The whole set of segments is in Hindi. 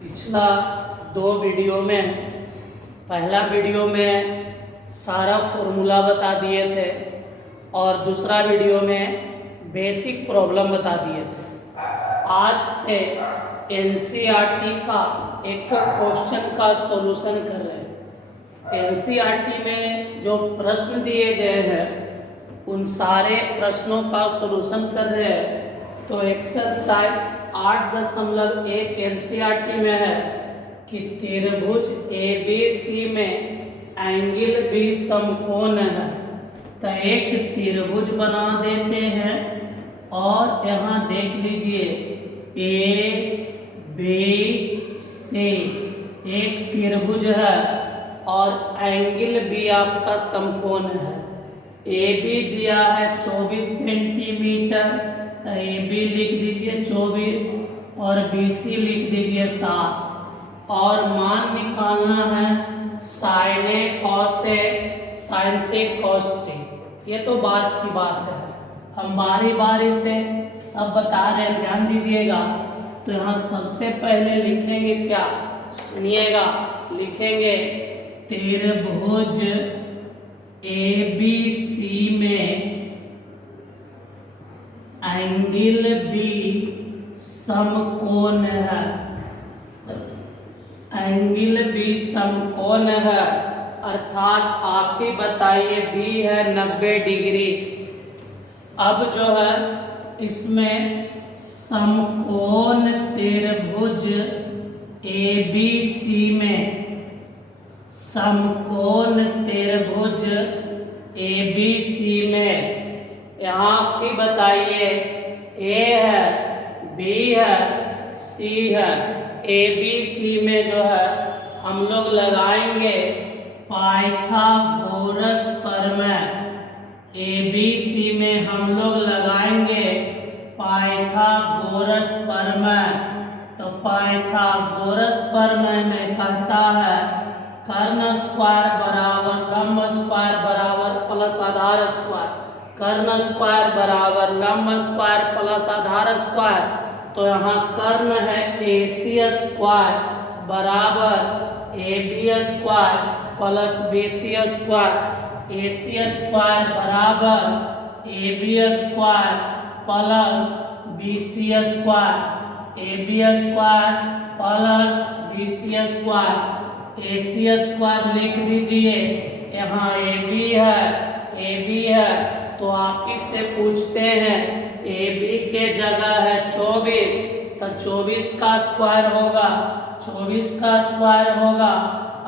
पिछला 2 वीडियो में, पहला वीडियो में सारा फॉर्मूला बता दिए थे और दूसरा वीडियो में बेसिक प्रॉब्लम बता दिए थे। आज से एनसीईआरटी का एक क्वेश्चन का सॉल्यूशन कर रहे हैं। एनसीईआरटी में जो प्रश्न दिए गए हैं उन सारे प्रश्नों का सॉल्यूशन कर रहे हैं। तो एक्सरसाइज 8.1 एनसीईआरटी में है कि त्रिभुज एबीसी में एंगल बी समकोण है। तो एक त्रिभुज बना देते हैं और यहाँ देख लीजिए ए बी सी एक त्रिभुज है और एंगल बी आपका समकोण है। ए बी दिया है 24 सेंटीमीटर, तो ए बी लिख दीजिए 24 और बी सी लिख दीजिए 7 और मान निकालना है sign A cos A sign से कॉस सी। ये तो बात की बात है, हम बारी बारी से सब बता रहे हैं, ध्यान दीजिएगा। तो यहाँ सबसे पहले लिखेंगे क्या, सुनिएगा, लिखेंगे त्रिभुज एबीसी में एंगल बी समकोण है। एंगल बी समकोण है अर्थात आप ही बताइए बी है 90 डिग्री। अब जो है इसमें समकोण त्रिभुज एबीसी में, समकोण त्रिभुज एबीसी में यहाँ आप ही बताइए ए है, बी है, सी है। एबीसी में जो है हम लोग लगाएंगे पाइथागोरस प्रमेय। एबीसी में हम लोग लगाएंगे पाइथागोरस प्रमेय। तो पाइथागोरस प्रमेय में कहता है कर्ण स्क्वायर बराबर लंब स्क्वायर बराबर प्लस आधार स्क्वायर, कर्ण स्क्वायर बराबर लंब स्क्वायर प्लस आधार स्क्वायर। तो यहाँ कर्ण है AC स्क्वायर बराबर AB square plus BC square, AC square बराबर AB square plus BC square, AB square plus BC square, AC square लिख दीजिए। यहाँ AB है तो आप इससे पूछते हैं AB के जगह है 24, तो 24 का स्क्वायर होगा, 24 का स्क्वायर होगा।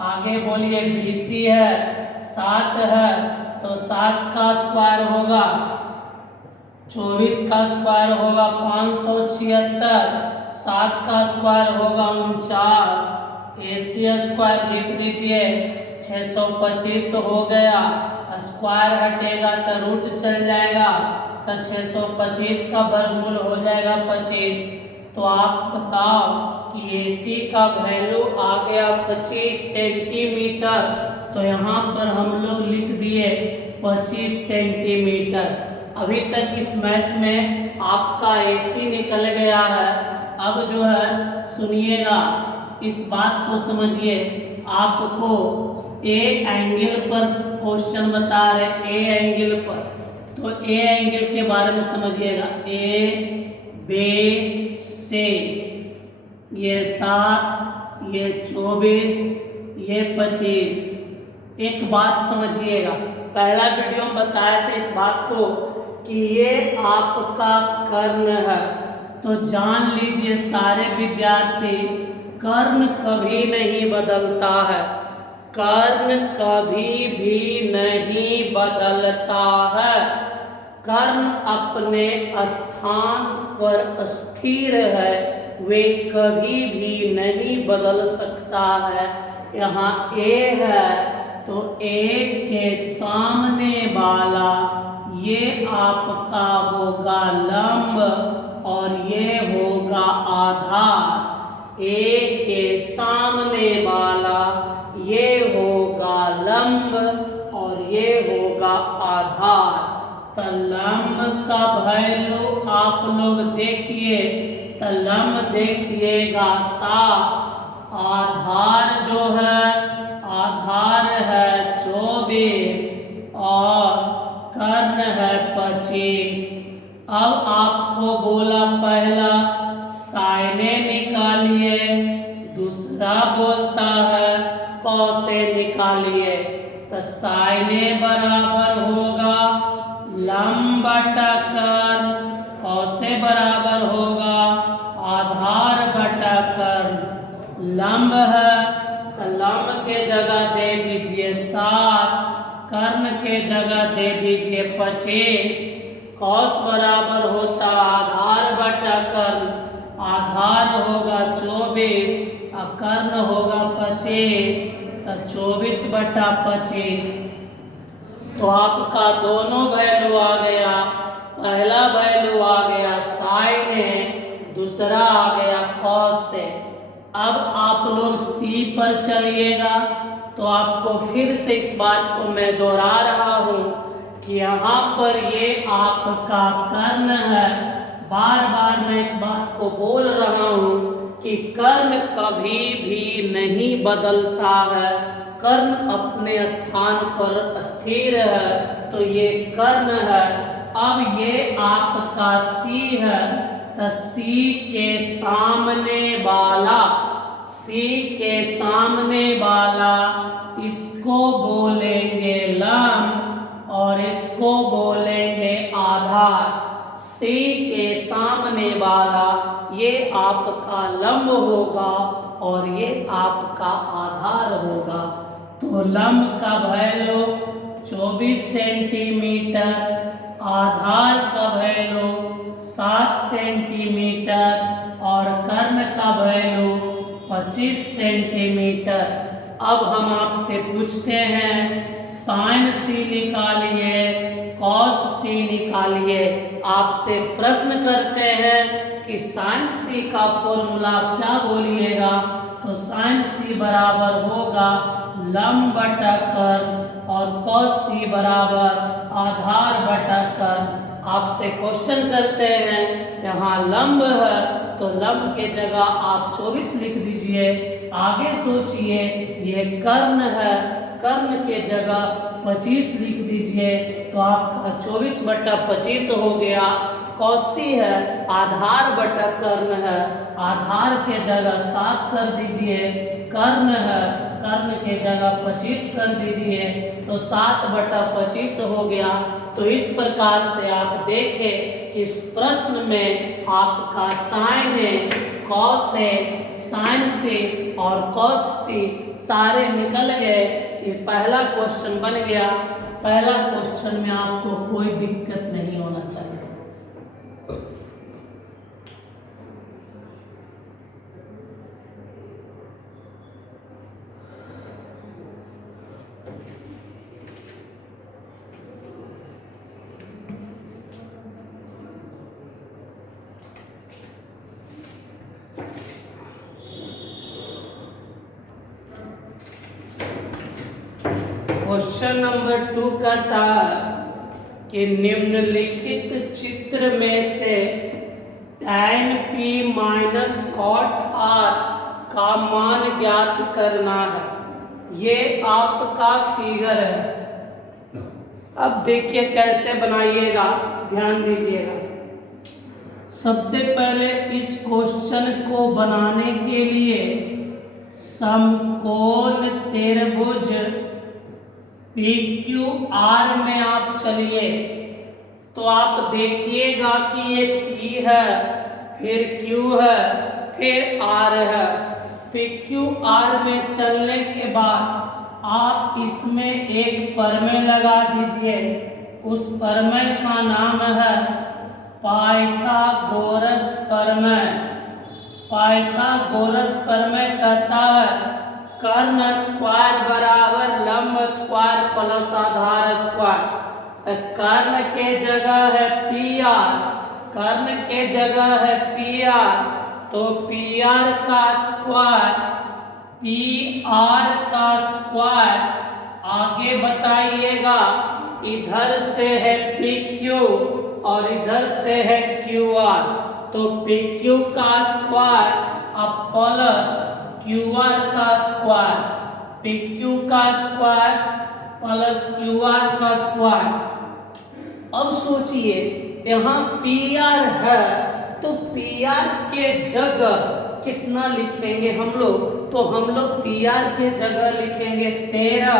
आगे बोलिए BC है 7 है तो 7 का स्क्वायर होगा, 24 का स्क्वायर होगा 576, 7 का स्क्वायर होगा 49। AC स्क्वायर लिख दीजिए 625 हो गया, स्क्वायर हटेगा तो रूट चल जाएगा, तो 625 का वर्गमूल हो जाएगा 25। तो आप बताओ कि AC का वैल्यू आ गया 25 सेंटीमीटर। तो यहाँ पर हम लोग लिख दिए 25 सेंटीमीटर। अभी तक इस मैथ में आपका AC निकल गया है। अब जो है सुनिएगा, इस बात को समझिए। आपको ए एंगल पर क्वेश्चन बता रहे, ए एंगल पर, तो ए एंगल के बारे में समझिएगा। ए बी सी, ये 7, ये 24, ये 25। एक बात समझिएगा, पहला वीडियो में बताए थे इस बात को कि ये आपका कर्ण है। तो जान लीजिए सारे विद्यार्थी, कर्ण कभी नहीं बदलता है, कर्ण कभी भी नहीं बदलता है। कर्ण अपने स्थान पर स्थिर है, वे कभी भी नहीं बदल सकता है। यहाँ ए है तो ए के सामने वाला ये आपका होगा लंब और ये होगा आधार। ए के सामने वाला ये होगा लंब और ये होगा आधार। तो लंब का वैल्यू आप लोग लोग देखिए तो लंब देखिएगा 7, आधार जो है आधार है 24 और कर्ण है 25। अब आपको बोला पहला साइने निकालिए, दूसरा बोलता है कौसे निकालिए। तो साइने बराबर होगा लंब बटा कर्ण, कौसे बराबर होगा आधार बटा कर्ण। लंब है तो लंब के जगह दे दीजिए 7, कर्ण के जगह दे दीजिए 25। कौस बराबर होता आधार बटा कर्ण, आधार होगा 24 और कर्ण होगा 25, तो 24 बटा 25। तो आपका दोनों वैल्यू आ गया, पहला वैल्यू आ गया साइन है, दूसरा आ गया कॉस है। अब आप लोग सी पर चलिएगा तो आपको फिर से इस बात को मैं दोहरा रहा हूँ कि यहाँ पर ये आपका कर्ण है। बार बार मैं इस बात को बोल रहा हूँ कि कर्ण कभी भी नहीं बदलता है, कर्ण अपने स्थान पर स्थिर है, तो ये कर्ण है। अब ये आपका सी है, तो सी के सामने वाला, सी के सामने वाला इसको बोलेंगे लंब और इसको बोलेंगे आधार। सी के सामने वाला ये आपका लंब होगा और ये आपका आधार होगा। तो लंब का वैल्यू 24 सेंटीमीटर, आधार का वैल्यू 7 सेंटीमीटर और कर्ण का वैल्यू 25 सेंटीमीटर। अब हम आपसे पूछते हैं साइन सी निकालिए, कॉस सी निकालिए। आपसे प्रश्न करते हैं कि साइन सी का फॉर्मूला क्या बोलिएगा, तो साइन सी बराबर होगा लंब बटा कर्ण और कॉस सी बराबर आधार बटा कर्ण। आपसे क्वेश्चन करते हैं यहाँ लंब है तो लंब के जगह आप 24 लिख दीजिए। आगे सोचिए ये कर्ण है, कर्ण के जगह 25 लिख दीजिए तो आपका 24 बटा 25 हो गया। कौसी है आधार बटा कर्ण है, आधार के जगह 7 कर दीजिए, कर्ण है कर्ण के जगह 25 कर दीजिए तो 7 बटा 25 हो गया। तो इस प्रकार से आप देखें कि इस प्रश्न में आपका साइन है, कॉस है, साइन से और कॉस से सारे निकल गए। इस पहला क्वेश्चन बन गया। पहला क्वेश्चन में आपको कोई दिक्कत नहीं होना चाहिए। क्वेश्चन नंबर 2 का था कि निम्नलिखित चित्र में से tan p minus cot r का मान ज्ञात करना है। ये आपका फिगर है। अब देखिए कैसे बनाइएगा, ध्यान दीजिएगा। सबसे पहले इस क्वेश्चन को बनाने के लिए समकोण त्रिभुज PQR में आप चलिए तो आप देखिएगा कि ये P है, फिर Q है, फिर R है। PQR में चलने के बाद आप इसमें एक प्रमेय लगा दीजिए। उस प्रमेय का नाम है पाइथागोरस प्रमेय। पाइथागोरस प्रमेय कहता है कर्ण स्क्वायर बराबर लंब स्क्वायर प्लस आधार स्क्वायर। कर्ण के जगह है PR, कर्ण के जगह है PR, तो PR का स्क्वायर, PR का स्क्वायर। आगे बताइएगा इधर से है PQ, और इधर से है क्यू आर, तो पी क्यू का स्क्वायर अब प्लस क्यू आर का स्क्वायर, पी क्यू का स्क्वायर प्लस क्यू आर का स्क्वायर। अब सोचिए यहाँ पी आर है तो पी आर के जगह कितना लिखेंगे हम लोग, तो हम लोग पी आर के जगह लिखेंगे 13,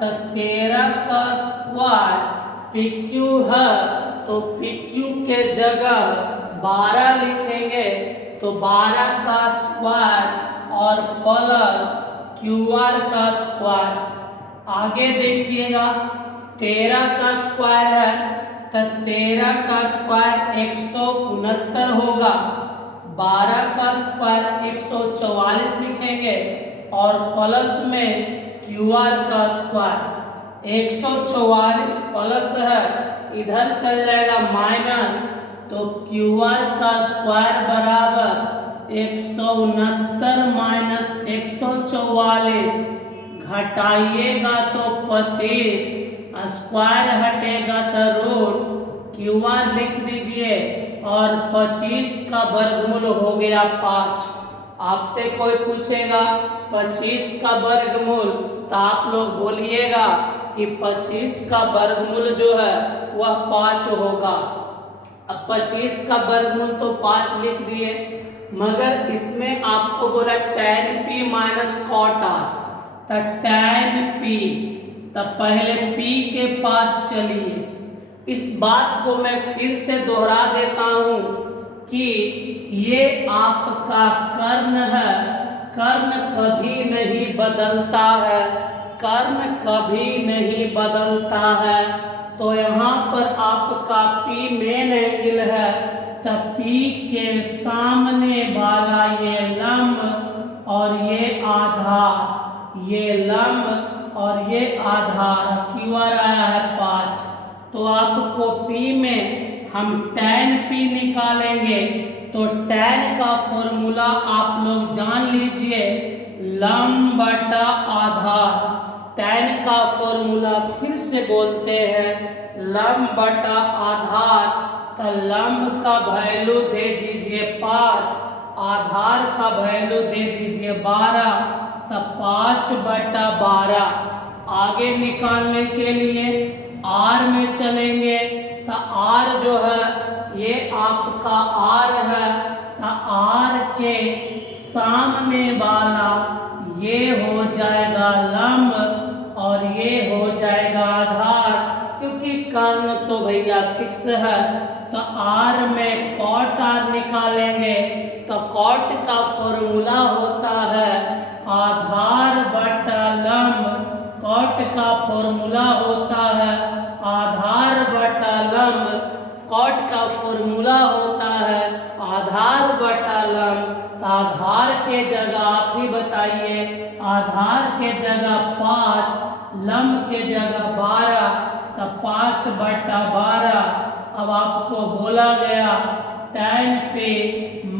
तो 13 का स्क्वायर, पी क्यू है तो पी क्यू के जगह 12 लिखेंगे, तो 12 का स्क्वायर और प्लस क्यू आर का स्क्वायर। आगे देखिएगा 13 का स्क्वायर है तो 13 का स्क्वायर 169 होगा, 12 का स्क्वायर 144 लिखेंगे और प्लस में क्यू आर का स्क्वायर। 144 प्लस है इधर चल जाएगा माइनस, तो क्यू आर का स्क्वायर बराबर 169 माइनस 144, घटाइएगा तो 25, स्क्वायर हटेगा तो रूट, क्यू आर लिख दीजिए और 25 का वर्गमूल हो गया 5। आपसे कोई पूछेगा 25 का वर्गमूल तो आप लोग बोलिएगा कि 25 का वर्गमूल जो है वह 5 होगा। अब 25 का वर्गमूल तो 5 लिख दिए, मगर इसमें आपको बोला tan p minus cot r, तो tan p, तो पहले p के पास चलिए। इस बात को मैं फिर से दोहरा देता हूं कि ये आपका कर्ण है, कर्ण कभी नहीं बदलता है, कर्ण कभी नहीं बदलता है। तो यहाँ पर आपका P मेन एंगल है, तो P के सामने वाला ये लंब और ये आधार, ये लंब और ये आधार, क्यू आर आया है 5, तो आपको P में हम tan P निकालेंगे, तो tan का फॉर्मूला आप लोग जान लीजिए, लंब बटा आधार। tan का फॉर्मूला फिर से बोलते हैं, लंब बटा आधार, तो लंब का वैल्यू दे दीजिए 5, आधार का वैल्यू दे दीजिए 12, तो 5 बटा 12। आगे निकालने के लिए R में चलेंगे, तो R जो है ये आपका R है, तो R के सामने वाला ये हो जाएगा लंब और ये हो जाएगा आधार, क्योंकि कर्ण तो भैया फिक्स है। तो R में cot R निकालेंगे, तो cot का फॉर्मूला होता है आधार बटा लंब, cot का फॉर्मूला होता है आधार बटा लंब, cot का फॉर्मूला होता है आधार बटा लंब। तो आधार के जगह आप ही बताइए, आधार के जगह 5, लंब के जगह 12, तो 5 बटा 12। अब आपको बोला गया tan p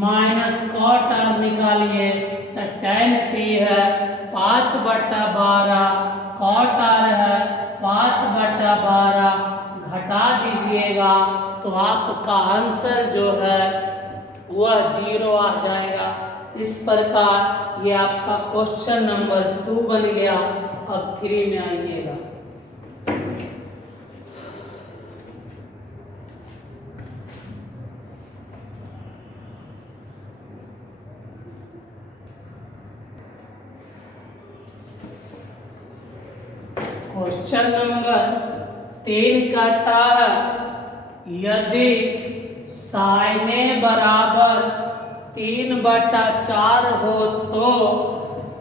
minus cot r निकालिए, तो tan p है 5 बटा 12, cot r है 5 बटा 12, घटा दीजिएगा तो आपका आंसर जो है वह 0 आ जाएगा। इस प्रकार ये आपका क्वेश्चन नंबर 2 बन गया। अब 3 में आइएगा। क्वेश्चन नंबर 3 कहता है, यदि साइन ए बराबर 3/4 हो तो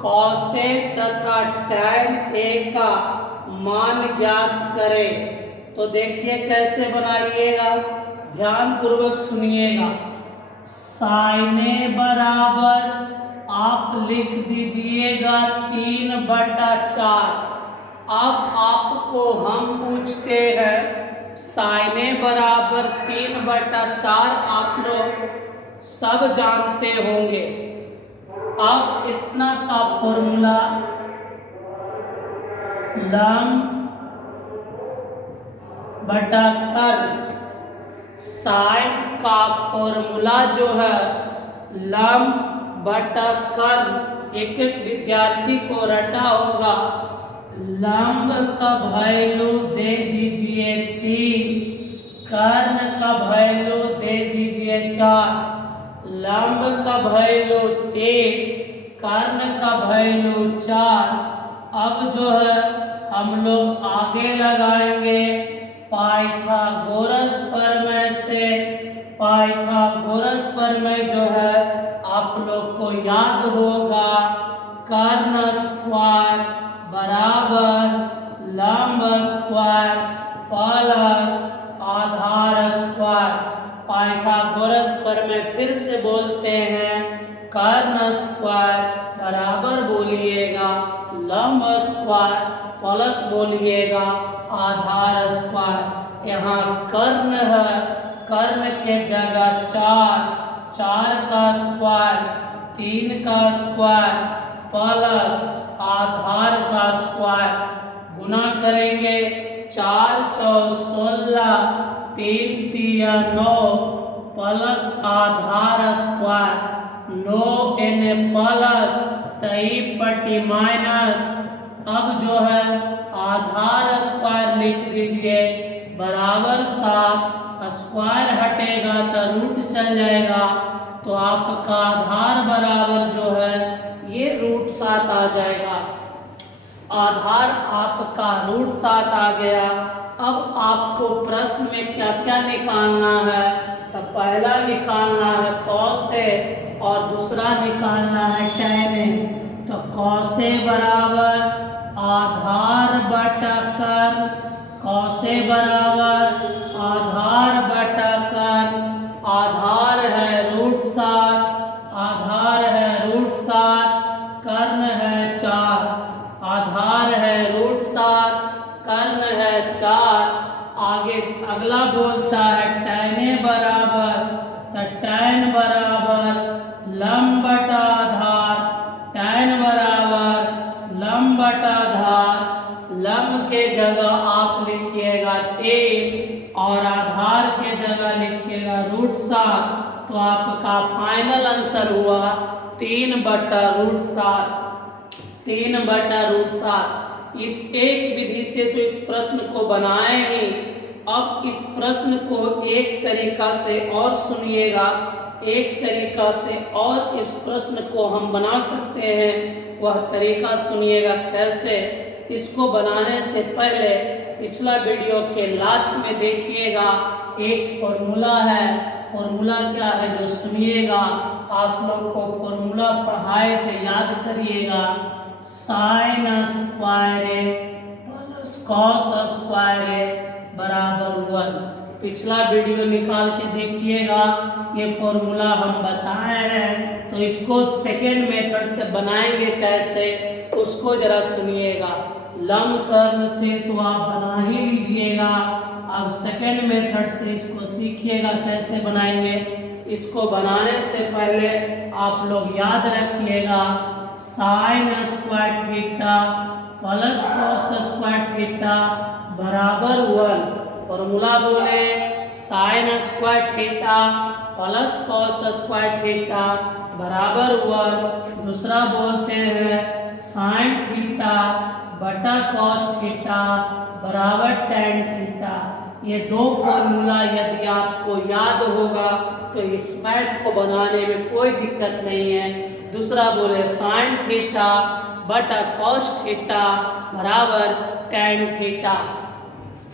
cos ए तथा tan ए का मान ज्ञात करें। तो देखिए कैसे बनाइएगा, ध्यान पूर्वक सुनिएगा। साइन ए बराबर आप लिख दीजिएगा 3/4। अब आपको हम पूछते हैं साइन ए बराबर 3/4 आप लोग सब जानते होंगे। अब इतना का फॉर्मूला लंब बटा कर्ल, साइन का फॉर्मूला जो है लंब बटा कर्ण, एक एक विद्यार्थी को रटा होगा। लंब का वैल्यू दे दीजिए 3, कर्ण का वैल्यू दे दीजिए 4। लंब का वैल्यू 3, कर्ण का वैल्यू 4। अब जो है हम लोग आगे लगाएंगे पाइथागोरस प्रमेय से। पाइथागोरस प्रमेय जो है आप लोग को याद होगा, कर्ण स्क्वायर बराबर लंब स्क्वायर प्लस आधार स्क्वायर। पाइथागोरस प्रमेय फिर से बोलते हैं, कर्ण स्क्वायर बराबर बोलिएगा लंब स्क्वायर प्लस बोलिएगा आधार स्क्वायर। यहाँ कर्ण है, कर्ण के जगह 4, 4 का स्क्वायर 3 का स्क्वायर प्लस आधार का स्क्वायर, गुना करेंगे 4 चौक 16, 3 तिया 9 प्लस आधार स्क्वायर 9 n प्लस 23 पट्टी माइनस। अब जो है आधार स्क्वायर लिख दीजिए बराबर 7, स्क्वायर हटेगा तो रूट चल जाएगा, तो आपका आधार बराबर जो है ये √7 आ जाएगा। आधार आपका √7 आ गया। अब आपको प्रश्न में क्या क्या निकालना है, तो पहला निकालना है cos और दूसरा निकालना है tan। तो cos बराबर आधार बटा कर्ण, cos बराबर आधार बटा कर्ण, आधार है √7, आधार है √7, कर्ण है 4, आधार है √7, कर्ण है 4। आगे अगला बोलता है tan बराबर, तो tan बराबर लंब बटा आधार, tan बराबर लंब बटा आधार। लंब के जगह आप लिखिएगा 3 और आधार के जगह लिखिएगा √7, तो आपका फाइनल आंसर हुआ 3 बटा √7, 3 बटा √7। इस एक विधि से तो इस प्रश्न को बनाए ही। अब इस प्रश्न को एक तरीका से और सुनिएगा, एक तरीका से और इस प्रश्न को हम बना सकते हैं, वह तरीका सुनिएगा कैसे। इसको बनाने से पहले पिछला वीडियो के लास्ट में देखिएगा, एक फॉर्मूला है। फॉर्मूला क्या है जो सुनिएगा, आप लोग को फॉर्मूला पढ़ाए थे याद करिएगा, sine square plus cos square बराबर 1। पिछला वीडियो निकाल के देखिएगा, ये फॉर्मूला हम बताए हैं। तो इसको सेकेंड मेथड से बनाएंगे कैसे, उसको जरा सुनिएगा। लंब कर्ण से तो आप बना ही लीजिएगा, अब सेकेंड मेथड से इसको सीखिएगा कैसे बनाएंगे। इसको बनाने से पहले आप लोग याद रखिएगा, sine square theta plus cos square theta बराबर 1। फॉर्मूला बोले sine square theta plus cos square theta बराबर 1। दूसरा बोलते हैं साइन थीटा बटा कॉस थीटा बराबर tan थीटा। ये दो फॉर्मूला यदि आपको याद होगा तो इस मैथ को बनाने में कोई दिक्कत नहीं है। दूसरा बोले साइन थीटा बटा कॉस थीटा बराबर tan थीटा।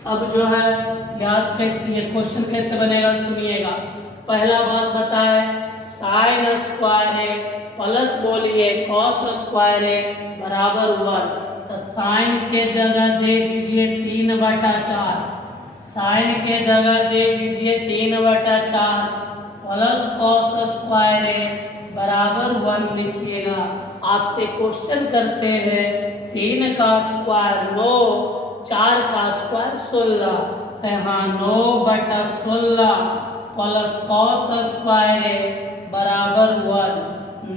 अब जो है याद कैसे, ये क्वेश्चन कैसे बनेगा सुनिएगा। पहला बात बताए साइन स्क्वायर प्लस बोलिए कॉस स्क्वायर बराबर 1। तो साइन के जगह दे दीजिए 3/4, साइन के जगह दे दीजिए 3/4 प्लस कॉस स्क्वायर बराबर 1 लिखिएगा। आपसे क्वेश्चन करते हैं 3 का स्क्वायर 9, 4 का स्क्वायर 16, तो यहाँ 9/16 प्लस कॉस स्क्वायर बराबर 1।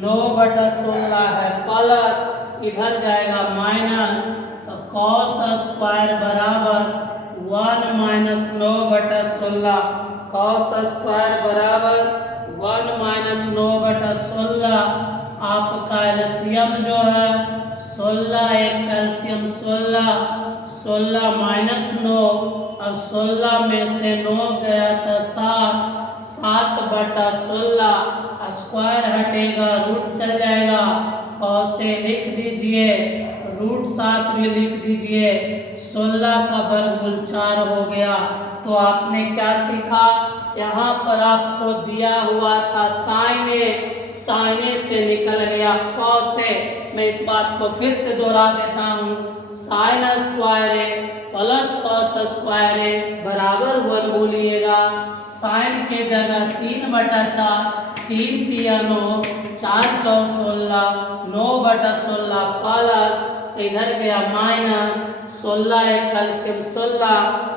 9/16 है प्लस, इधर जाएगा माइनस, तो कॉस स्क्वायर बराबर 1 - 9/16 कॉस स्क्वायर बराबर 1 माइनस 9/16। आपका एलसीएम जो है 16, एक एलसीएम 16 माइनस 9। अब 16 में से 9 गया तो 7/16। स्क्वायर हटेगा, रूट चल जाएगा। कॉस से लिख दीजिए, √7 भी लिख दीजिए। 16 का वर्गमूल 4 हो गया। तो आपने क्या सीखा, यहाँ पर आपको दिया हुआ था साइन ए से निकल गया कॉस ए। मैं इस बात को फिर से दोहरा देता हूँ, साइन स्क्वायर ए प्लस कॉस स्क्वायर ए बराबर 1 बोलिएगा। साइन के जगह 3/4, 3 तिया 9, 4 चौ 16, 9/16 प्लस, तो इधर गया माइनस 16, एक एलसीएम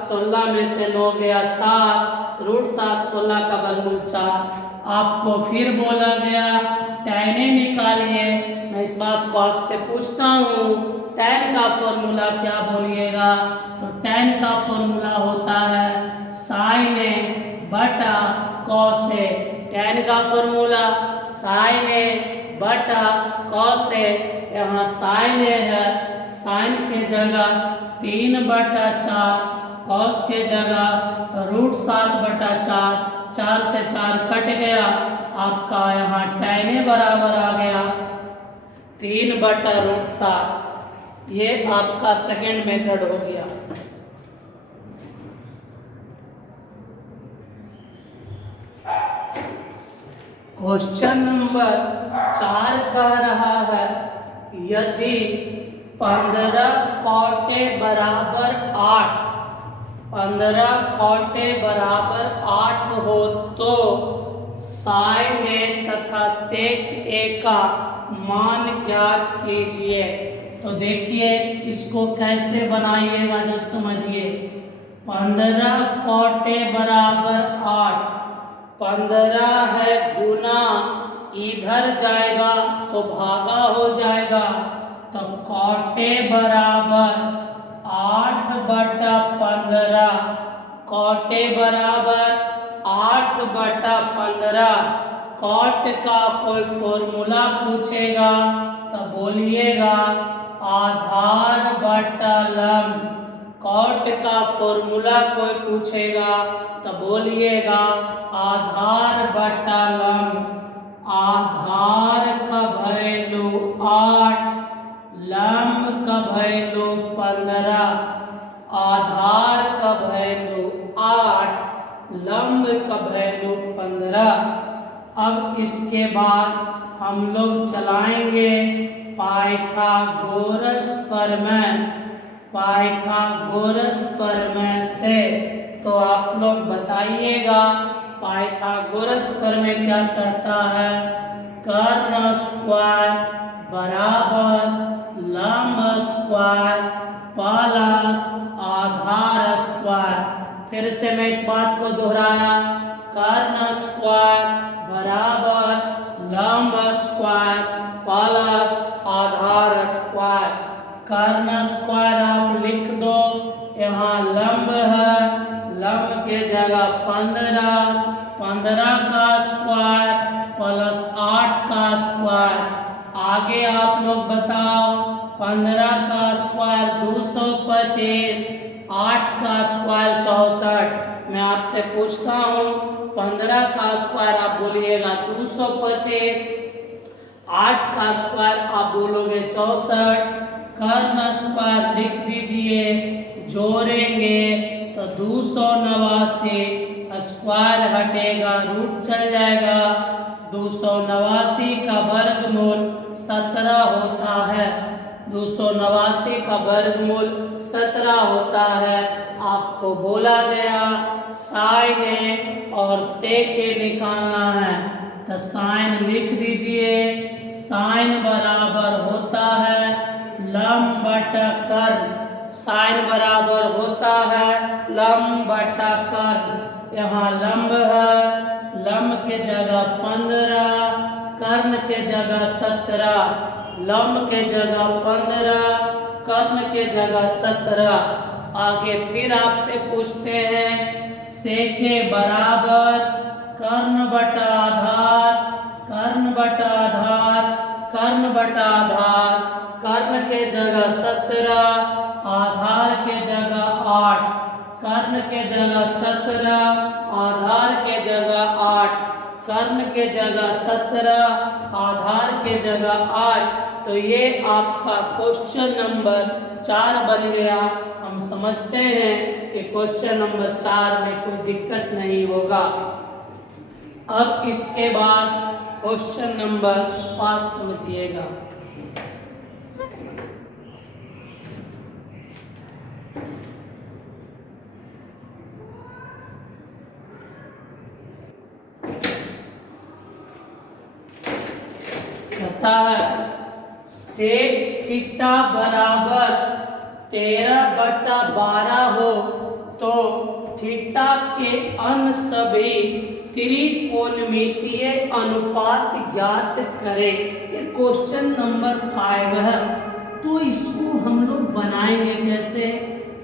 16 में से 9 गया 7, √7, 16 का वर्गमूल 4। आपको फिर बोला गया tan ए निकालिए। मैं इस बात को आपसे पूछता हूँ, tan का फॉर्मूला क्या बोलिएगा? तो tan का फॉर्मूला होता है sin ए बटा cos ए। tan का फॉर्मूला sin ए बटा cos ए। यहाँ sin ए है, sin के जगह 3/4, cos के जगह √7/4, 4 से 4 कट गया। आपका यहाँ tan ए बराबर आ गया 3/√7। ये आपका सेकेंड मेथड हो गया। क्वेश्चन नंबर 4 कह रहा है, यदि 15 cot A बराबर 8, 15 cot A बराबर 8 हो तो sin A तथा sec A का मान ज्ञात कीजिए। तो देखिए इसको कैसे बनाइएगा जो समझिए। 15 cot A बराबर 8, 15 है गुना, इधर जाएगा तो भागा हो जाएगा। तो cot A बराबर 8/15, cot A बराबर 8/15। cot का कोई फॉर्मूला पूछेगा तो बोलिएगा आधार बटा लंब। cot का फॉर्मूला कोई पूछेगा तो बोलिएगा आधार बटा लंब। आधार का वैल्यू 8, लंब का वैल्यू 15। आधार का वैल्यू 8, लंब का वैल्यू 15। अब इसके बाद हम लोग चलाएंगे पाइथागोरस प्रमेय से। तो आप लोग बताइएगा पाइथागोरस प्रमेय क्या कहता है? कर्ण स्क्वायर बराबर लंब स्क्वायर प्लस आधार स्क्वायर। फिर से मैं इस बात को दोहराया, कर्ण स्क्वायर बराबर लंब स्क्वायर प्लस आधार स्क्वायर। कर्ण स्क्वायर आप लिख दो, यहाँ लंब है, लंब के जगह 15 का स्क्वायर प्लस 8 का स्क्वायर। आगे आप लोग बताओ, 15 का स्क्वायर 225, 8 का स्क्वायर 64। मैं आपसे पूछता हूँ 15 का स्क्वायर आप बोलिएगा 225, 8 का स्क्वायर आप बोलोगे 64। कर्ण स्क्वायर लिख दीजिए, जोड़ेंगे तो 289, स्क्वायर हटेगा, रूट चल जाएगा। 289 का वर्गमूल 17 होता है। 289 का वर्गमूल 17 होता है। आपको बोला गया साइन ए और सेक ए निकालना है। तो साइन लिख दीजिए, साइन बराबर होता है लंब बटा कर्ण। साइन बराबर होता है लंब बटा कर्ण। यहाँ लंब है, लंब के जगह 15, कर्ण के जगह 17। लंब के जगह 15, कर्ण के जगह 17। आगे फिर आपसे पूछते हैं से के बराबर कर्ण बटा आधार, कर्ण बटा आधार, कर्ण बटा आधार, कर्ण के जगह 17, आधार के जगह 8, कर्ण के जगह 17, आधार के जगह 8, कर्ण के जगह 17, आधार के जगह 8। तो ये आपका क्वेश्चन नंबर 4 बन गया। हम समझते हैं कि क्वेश्चन नंबर 4 में कोई दिक्कत नहीं होगा। अब इसके बाद क्वेश्चन नंबर 5 समझिएगा। कहता है सेक थीटा बराबर 13/12 हो तो थीटा के अन्य सभी त्रिकोणमितीय अनुपात ज्ञात करें। ये क्वेश्चन नंबर 5 है। तो इसको हम लोग बनाएंगे कैसे?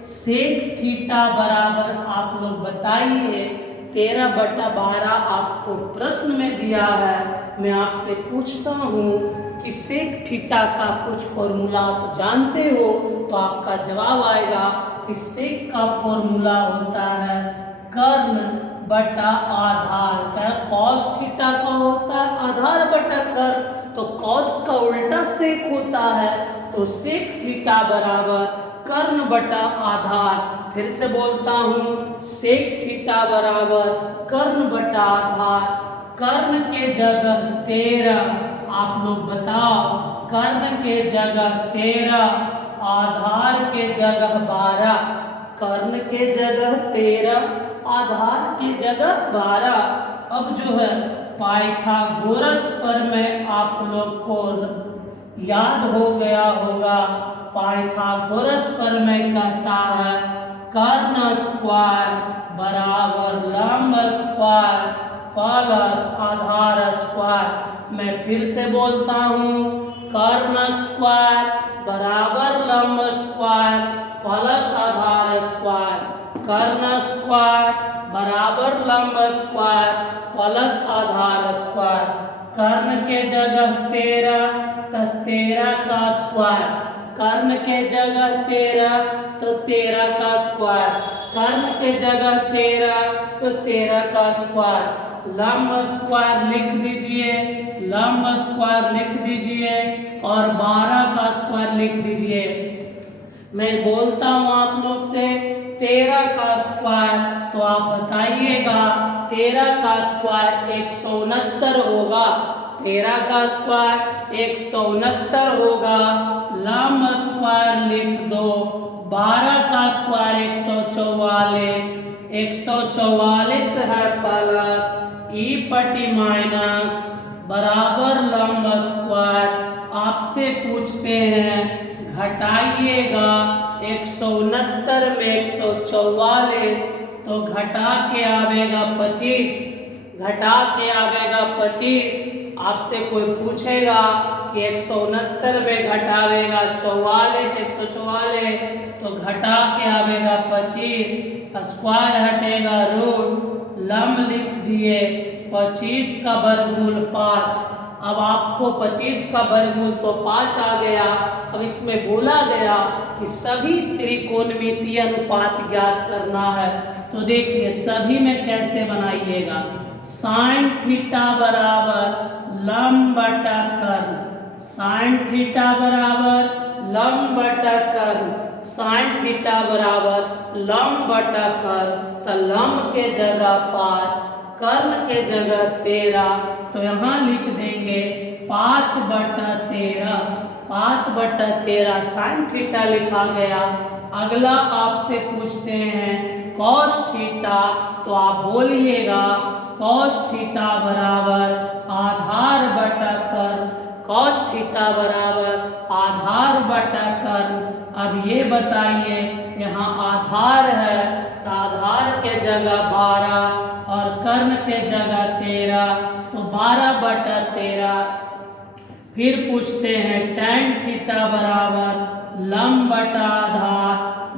सेक थीटा बराबर आप लोग बताइए 13/12 आपको प्रश्न में दिया है। मैं आपसे पूछता हूँ कि सेक थीटा का कुछ फॉर्मूला आप जानते हो? तो आपका जवाब आएगा कि सेक का फॉर्मूला होता है कर्ण बटा आधार का। कॉस थीटा का होता है आधार बटा कर्ण, तो कॉस का उल्टा सेक होता है। तो सेक थीटा बराबर कर्ण बटा आधार। फिर से बोलता हूँ सेक थीटा बराबर कर्ण बटा आधार। कर्ण के जगह 13, आप लोग बताओ, कर्ण के जगह 13, आधार के जगह 12, कर्ण के जगह 13, आधार की जगह 12। अब जो है पाइथागोरस प्रमेय आप लोग को याद हो गया होगा। पाइथागोरस प्रमेय कहता है कर्ण स्क्वायर बराबर लंब स्क्वायर प्लस आधार स्क्वायर। मैं फिर से बोलता हूँ कर्ण स्क्वायर बराबर लंब स्क्वायर प्लस आधार स्क्वायर। कर्ण स्क्वायर बराबर लंब स्क्वायर प्लस आधार स्क्वायर। कर्ण के जगह 13 तो 13 का स्क्वायर, कर्ण के जगह 13 तो 13 का स्क्वायर, कर्ण के जगह 13 तो 13 का स्क्वायर। लंब स्क्वायर लिख दीजिए, लंब स्क्वायर लिख दीजिए और 12 का स्क्वायर लिख दीजिए। मैं बोलता हूँ आप लोग से 13 का स्क्वायर, तो आप बताइएगा 13 का स्क्वायर 169 होगा। 13 का स्क्वायर 169 होगा। लंब स्क्वायर लिख दो। 12 का स्क्वायर 144, 144 है प्लस ई पटी माइनस बराबर लंब स्क्वायर। आपसे पूछते हैं घटाइएगा 169 में 144, तो घटा के आवेगा 25, घटा के आवेगा 25। आपसे कोई पूछेगा कि 169 में घटावेगा 44, 144, तो घटा के आवेगा 25, स्क्वायर हटेगा रूट, लंब लिख दिए 25 का वर्गमूल 5। अब आपको 25 का वर्गमूल तो 5 आ गया। अब इसमें बोला गया कि सभी त्रिकोणमितीय अनुपात ज्ञात करना है। तो देखिए सभी में कैसे बनाइएगा। साइन थीटा बराबर लंब बटा कर्ण, साइन थीटा बराबर लंब बटा कर्ण, साइन थीटा बराबर लंब बटा कर्ण। तो लंब के जगह 5, कर्ण के जगह 13, तो यहाँ लिख देंगे 5/13, 5/13 साइन थीटा लिखा गया। अगला आपसे पूछते हैं कॉस थीटा, तो आप बोलिएगा कॉस थीटा बराबर आधार बटा कर्ण, कॉस थीटा बराबर आधार बटा कर्ण। अब ये बताइए यहाँ आधार है तो आधार के जगह 12 और कर्ण के जगह 13, तो 12/13। फिर पूछते हैं tan थीटा बराबर लंब बटा आधार,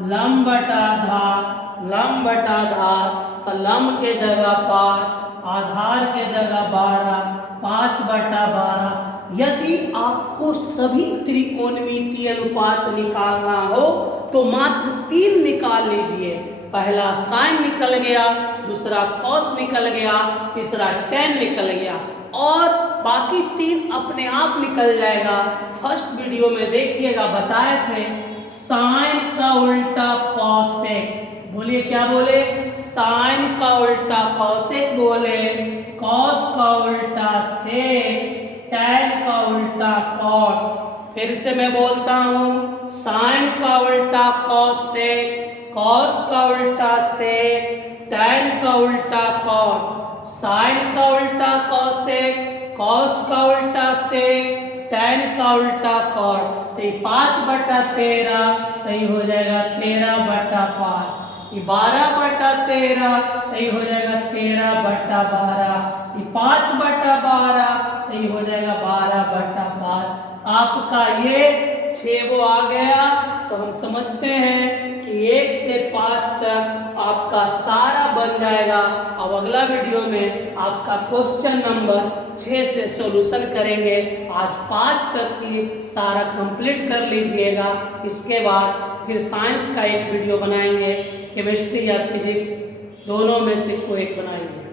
लंब बटा आधार, लंब बटा आधार, तो लंब के जगह 5, आधार के जगह 12, 5/12। यदि आपको सभी त्रिकोणमितीय अनुपात निकालना हो तो मात्र 3 निकाल लीजिए। पहला साइन निकल गया, दूसरा कॉस निकल गया, तीसरा tan निकल गया और बाकी 3 अपने आप निकल जाएगा। फर्स्ट वीडियो में देखिएगा बताए थे साइन का उल्टा कॉसेक, बोलिए क्या बोले, साइन का उल्टा कॉसेक बोले, कॉस का उल्टा सेक, tan का उल्टा कॉट। फिर से मैं बोलता हूं साइन का उल्टा कॉसेक, कॉस का उल्टा सेक, tan का उल्टा कॉट, साइन का उल्टा कॉसेक, कॉस का उल्टा सेक, tan का उल्टा कॉट। तो ये 5/13 तो ये हो जाएगा 13/5, ये 12/13 तो ये हो जाएगा 13/12, ये 5/12 तो ये हो जाएगा 12/5। आपका ये 6 वो आ गया। तो हम समझते हैं कि 1 से 5 तक आपका सारा बन जाएगा। अब अगला वीडियो में आपका क्वेश्चन नंबर 6 से सॉल्यूशन करेंगे। आज 5 तक ही सारा कंप्लीट कर लीजिएगा। इसके बाद फिर साइंस का एक वीडियो बनाएंगे, केमिस्ट्री या फिजिक्स दोनों में से कोई एक बनाएंगे।